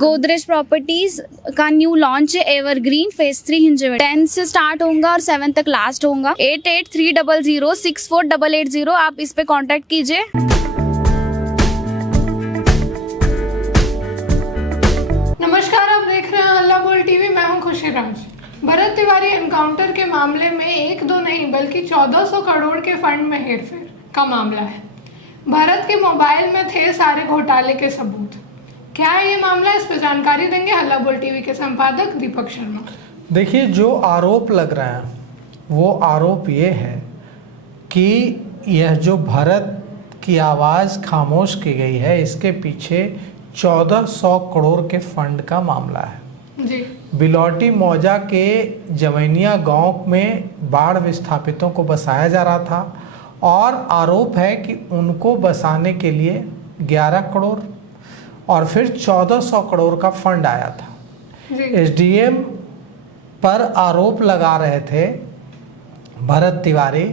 Godrej properties का new launch है evergreen phase 3 हिंजवे 10 से स्टार्ट होगा और 7 तक लास्ट होगा। 8830064880 आप इस पे कांटेक्ट कीजिए। नमस्कार, आप देख रहे हैं हल्ला बोल टीवी। मैं हूं खुशी राज। भरत तिवारी एनकाउंटर के मामले में एक दो नहीं बल्कि 1400 करोड़ के फंड में हेरफेर का मामला है। भरत के मोबाइल में थे सारे घोटाले के सबूत। क्या है ये मामला, इस पर जानकारी देंगे हल्ला बोल टीवी के संपादक दीपक शर्मा। देखिए, जो आरोप लग रहे हैं वो आरोप ये है कि यह जो भरत की आवाज़ खामोश की गई है, इसके पीछे 1400 करोड़ के फंड का मामला है जी। बिलौटी मौजा के जवैनिया गांव में बाढ़ विस्थापितों को बसाया जा रहा था और आरोप है कि उनको बसाने के लिए 11 करोड़ और फिर 1400 करोड़ का फंड आया था। एसडीएम पर आरोप लगा रहे थे भरत तिवारी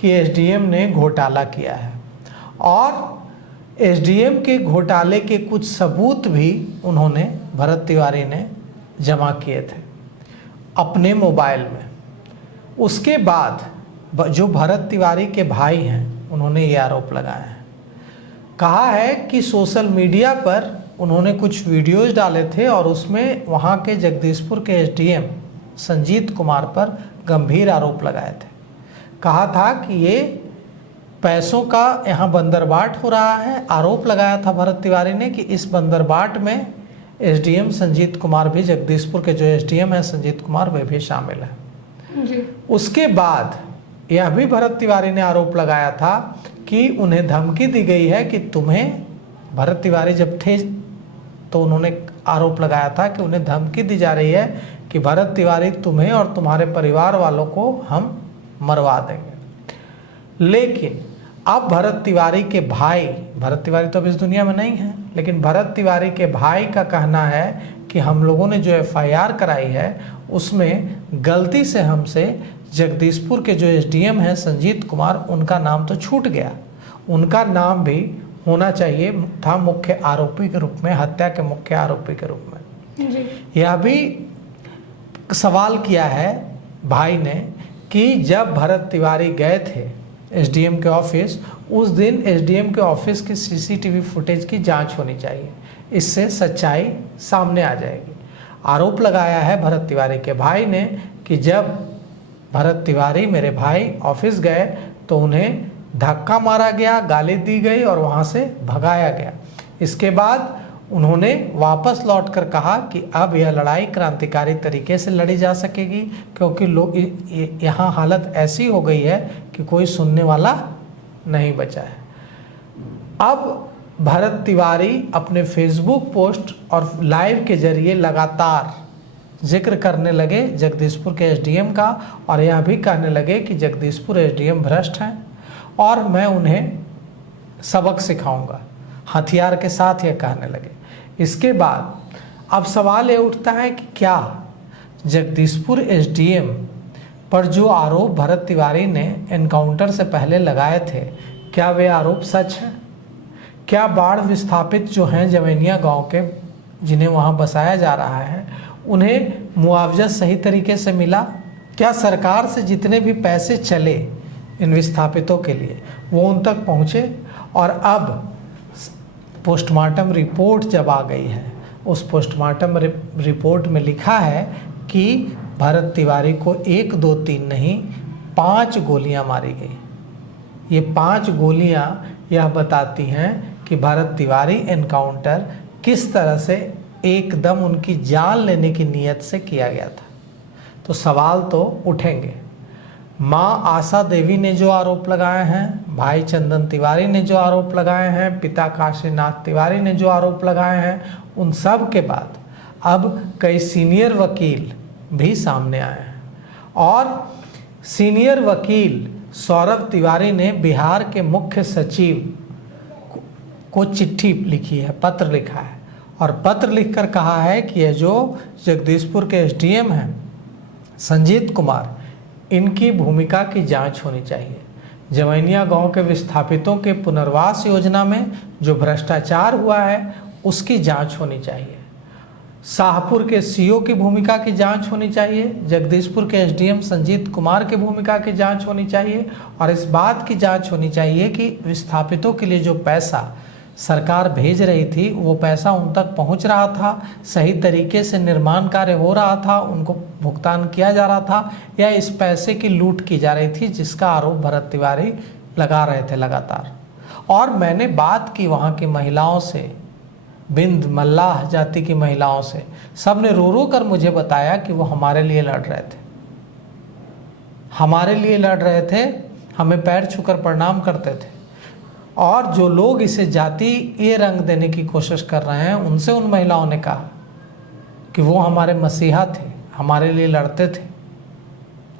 कि एसडीएम ने घोटाला किया है और एसडीएम के घोटाले के कुछ सबूत भी उन्होंने भरत तिवारी ने जमा किए थे अपने मोबाइल में। उसके बाद जो भरत तिवारी के भाई हैं उन्होंने ये आरोप लगाए हैं। कहा है कि सोशल मीडिया पर उन्होंने कुछ वीडियोस डाले थे और उसमें वहाँ के जगदीशपुर के एसडीएम संजीत कुमार पर गंभीर आरोप लगाए थे। कहा था कि ये पैसों का यहाँ बंदरबाट हो रहा है। आरोप लगाया था भरत तिवारी ने कि इस बंदरबाट में एसडीएम संजीत कुमार भी, जगदीशपुर के जो एसडीएम है संजीत कुमार, वे भी शामिल है। जी। उसके बाद यह भी भरत तिवारी ने आरोप लगाया था कि उन्हें धमकी दी गई है कि तुम्हें, भरत तिवारी जब थे तो उन्होंने आरोप लगाया था कि उन्हें धमकी दी जा रही है कि भरत तिवारी, तुम्हें और तुम्हारे परिवार वालों को हम मरवा देंगे। लेकिन अब भरत तिवारी के भाई, भरत तिवारी तो अब इस दुनिया में नहीं है, लेकिन भरत तिवारी के भाई का कहना है कि हम लोगों ने जो एफआईआर कराई है उसमें गलती से हमसे जगदीशपुर के जो एसडीएम हैं संजीत कुमार, उनका नाम तो छूट गया, उनका नाम भी होना चाहिए था मुख्य आरोपी के रूप में, हत्या के मुख्य आरोपी के रूप में। जी। यह भी सवाल किया है भाई ने कि जब भरत तिवारी गए थे एसडीएम के ऑफिस, उस दिन एसडीएम के ऑफिस की सीसीटीवी फुटेज की जांच होनी चाहिए, इससे सच्चाई सामने आ जाएगी। आरोप लगाया है भरत तिवारी के भाई ने कि जब भरत तिवारी, मेरे भाई, ऑफिस गए तो उन्हें धक्का मारा गया, गाली दी गई और वहाँ से भगाया गया। इसके बाद उन्होंने वापस लौटकर कहा कि अब यह लड़ाई क्रांतिकारी तरीके से लड़ी जा सकेगी क्योंकि लोग, यहाँ हालत ऐसी हो गई है कि कोई सुनने वाला नहीं बचा है। अब भरत तिवारी अपने फेसबुक पोस्ट और लाइव के जरिए लगातार जिक्र करने लगे जगदीशपुर के एसडीएम का और यह भी कहने लगे कि जगदीशपुर एसडीएम भ्रष्ट हैं और मैं उन्हें सबक सिखाऊंगा, हथियार के साथ यह कहने लगे। इसके बाद अब सवाल ये उठता है कि क्या जगदीशपुर एसडीएम पर जो आरोप भरत तिवारी ने एनकाउंटर से पहले लगाए थे, क्या वे आरोप सच हैं? क्या बाढ़ विस्थापित जो हैं जवैनिया गांव के, जिन्हें वहां बसाया जा रहा है, उन्हें मुआवजा सही तरीके से मिला? क्या सरकार से जितने भी पैसे चले इन विस्थापितों के लिए वो उन तक पहुँचे? और अब पोस्टमार्टम रिपोर्ट जब आ गई है, उस पोस्टमार्टम रिपोर्ट में लिखा है कि भरत तिवारी को 1, 2, 3 नहीं 5 गोलियां मारी गई। ये 5 गोलियां यह बताती हैं कि भरत तिवारी एनकाउंटर किस तरह से एकदम उनकी जान लेने की नीयत से किया गया था। तो सवाल तो उठेंगे। माँ आशा देवी ने जो आरोप लगाए हैं, भाई चंदन तिवारी ने जो आरोप लगाए हैं, पिता काशीनाथ तिवारी ने जो आरोप लगाए हैं, उन सब के बाद अब कई सीनियर वकील भी सामने आए हैं और सीनियर वकील सौरभ तिवारी ने बिहार के मुख्य सचिव को चिट्ठी लिखी है, पत्र लिखा है और पत्र लिखकर कहा है कि यह जो जगदीशपुर के एसडीएम हैं संजीत कुमार, इनकी भूमिका की जांच होनी चाहिए। जवैनिया गांव के विस्थापितों के पुनर्वास योजना में जो भ्रष्टाचार हुआ है उसकी जांच होनी चाहिए। शाहपुर के सीओ की भूमिका की जांच होनी चाहिए, जगदीशपुर के एसडीएम संजीत कुमार की भूमिका की जांच होनी चाहिए और इस बात की जांच होनी चाहिए कि विस्थापितों के लिए जो पैसा सरकार भेज रही थी वो पैसा उन तक पहुंच रहा था, सही तरीके से निर्माण कार्य हो रहा था, उनको भुगतान किया जा रहा था, या इस पैसे की लूट की जा रही थी जिसका आरोप भरत तिवारी लगा रहे थे लगातार। और मैंने बात की वहाँ की महिलाओं से, बिंद मल्लाह जाति की महिलाओं से, सब ने रो रो कर मुझे बताया कि वो हमारे लिए लड़ रहे थे, हमारे लिए लड़ रहे थे, हमें पैर छूकर प्रणाम करते थे। और जो लोग इसे जातीय रंग देने की कोशिश कर रहे हैं उनसे उन महिलाओं ने कहा कि वो हमारे मसीहा थे, हमारे लिए लड़ते थे।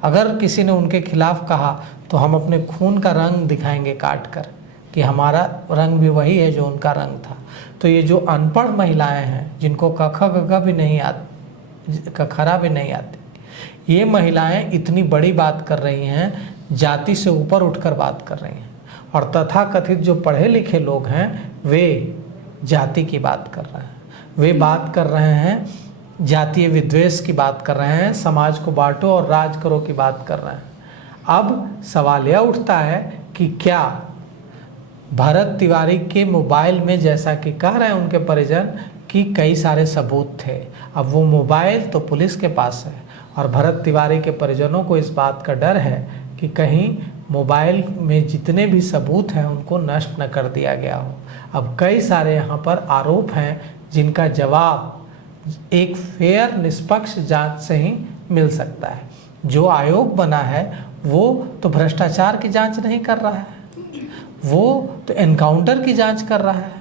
अगर किसी ने उनके खिलाफ कहा तो हम अपने खून का रंग दिखाएंगे काट कर कि हमारा रंग भी वही है जो उनका रंग था। तो ये जो अनपढ़ महिलाएं हैं जिनको कख गघ भी नहीं आती, कखरा भी नहीं आती, ये महिलाएं इतनी बड़ी बात कर रही हैं, जाति से ऊपर उठकर बात कर रही हैं। और तथाकथित जो पढ़े लिखे लोग हैं वे जाति की बात कर रहे हैं, वे बात कर रहे हैं जातीय विद्वेष की बात कर रहे हैं, समाज को बांटो और राज करो की बात कर रहे हैं। अब सवाल यह उठता है कि क्या भरत तिवारी के मोबाइल में, जैसा कि कह रहे हैं उनके परिजन, कि कई सारे सबूत थे, अब वो मोबाइल तो पुलिस के पास है और भरत तिवारी के परिजनों को इस बात का डर है कि कहीं मोबाइल में जितने भी सबूत हैं उनको नष्ट न कर दिया गया हो। अब कई सारे यहाँ पर आरोप हैं जिनका जवाब एक फेयर निष्पक्ष जांच से ही मिल सकता है। जो आयोग बना है वो तो भ्रष्टाचार की जांच नहीं कर रहा है, वो तो एनकाउंटर की जांच कर रहा है,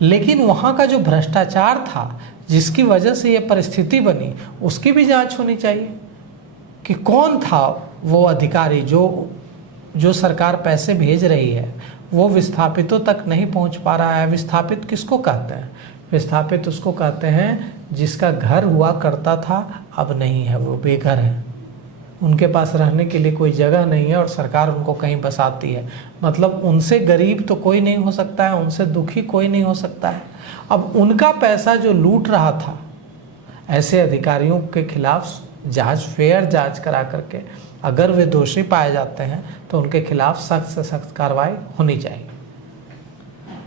लेकिन वहाँ का जो भ्रष्टाचार था जिसकी वजह से ये परिस्थिति बनी उसकी भी जांच होनी चाहिए कि कौन था वो अधिकारी जो सरकार पैसे भेज रही है वो विस्थापितों तक नहीं पहुंच पा रहा है। विस्थापित किसको कहते हैं? विस्थापित उसको कहते हैं जिसका घर हुआ करता था अब नहीं है, वो बेघर है, उनके पास रहने के लिए कोई जगह नहीं है और सरकार उनको कहीं बसाती है। मतलब उनसे गरीब तो कोई नहीं हो सकता है, उनसे दुखी कोई नहीं हो सकता है। अब उनका पैसा जो लूट रहा था, ऐसे अधिकारियों के खिलाफ जांच, फेयर जांच करा करके अगर वे दोषी पाए जाते हैं तो उनके खिलाफ सख्त से सख्त कार्रवाई होनी चाहिए।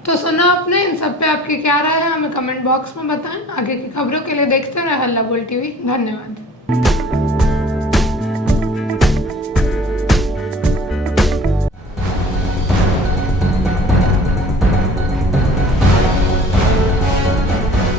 तो सुना आपने, इन सब पे आपकी क्या राय है हमें कमेंट बॉक्स में बताएं। आगे की खबरों के लिए देखते रहे हल्ला बोल टीवी। धन्यवाद।